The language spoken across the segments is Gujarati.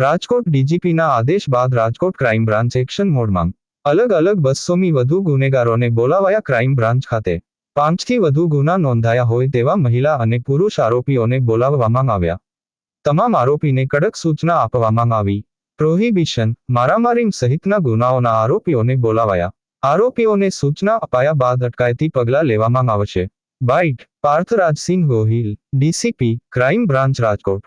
રાજકોટ ડીજીપીના આદેશ બાદ રાજકોટ ક્રાઇમ બ્રાન્ચ એક્શન મોડમાં અલગ અલગ 200મી વધુ ગુનેગારોને બોલાવાયા ક્રાઇમ બ્રાન્ચ ખાતે 5થી વધુ ગુના નોંધાયા હોય તેવા મહિલા અને પુરુષ આરોપીઓને બોલાવવામાં આવ્યા। તમામ આરોપીને કડક સૂચના આપવામાં આવી। પ્રોહિબિશન, મારામારી સહિતના ગુનાઓના આરોપીઓને બોલાવાયા। આરોપીઓને સૂચના અપાયા બાદ અટકાયતી પગલાં લેવામાં આવશે। Byte, Parthrajsinh Gohil, DCP, crime branch Rajkot.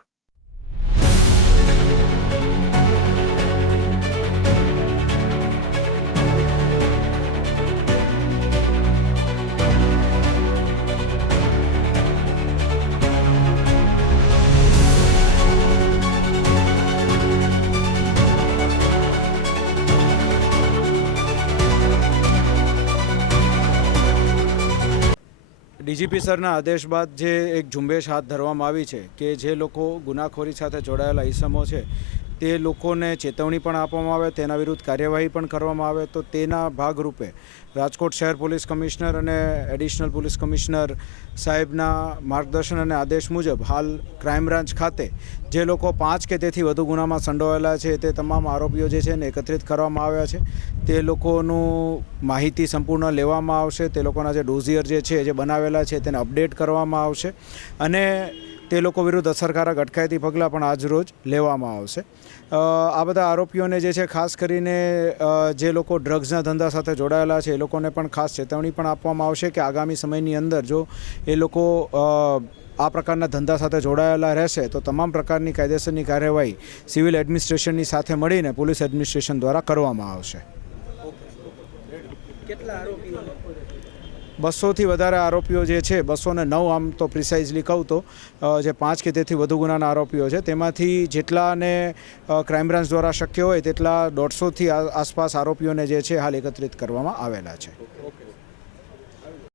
DGP સરના આદેશ બાદ જે એક ઝુંબેશ હાથ ધરવામાં આવી છે કે જે લોકો ગુનાખોરી સાથે જોડાયેલા ઇસમો છે તે લોકોને ચેતવણી પણ આપવામાં આવે, તેના વિરુદ્ધ કાર્યવાહી પણ કરવામાં આવે। તો તેના ભાગરૂપે રાજકોટ શહેર પોલીસ કમિશનર અને એડિશનલ પોલીસ કમિશનર સાહેબના માર્ગદર્શન અને આદેશ મુજબ હાલ ક્રાઇમ બ્રાન્ચ ખાતે જે લોકો 5 કે તેથી વધુ ગુનામાં સંડોવાયેલા છે તે તમામ આરોપીઓ જે છે એને એકત્રિત કરવામાં આવ્યા છે। તે લોકોનું માહિતી સંપૂર્ણ લેવામાં આવશે, તે લોકોના જે ડોઝિયર જે છે જે બનાવેલા છે તેને અપડેટ કરવામાં આવશે અને તે લોકો વિરુદ્ધ અસરકારક અટકાયતી પગલાં પણ આજરોજ લેવામાં આવશે। આ બધા આરોપીઓને જે છે ખાસ કરીને જે લોકો ડ્રગ્સના ધંધા સાથે જોડાયેલા છે એ લોકોને પણ ખાસ ચેતવણી પણ આપવામાં આવશે કે આગામી સમયની અંદર જો એ લોકો આ પ્રકારના ધંધા સાથે જોડાયેલા રહેશે તો તમામ પ્રકારની કાયદેસરની કાર્યવાહી સિવિલ એડમિનિસ્ટ્રેશનની સાથે મળીને પોલીસ એડમિનિસ્ટ્રેશન દ્વારા કરવામાં આવશે। કેટલા આરોપીઓ? 200થી વધારે આરોપીઓ જે છે, 209 આમ તો પ્રિસાઇઝલી કહું તો જે 5 કે તેથી વધુ ગુનાના આરોપીઓ છે તેમાંથી જેટલાને ક્રાઇમ બ્રાન્ચ દ્વારા શક્ય હોય તેટલા 150થી આસપાસ આરોપીઓને જે છે હાલ એકત્રિત કરવામાં આવેલા છે।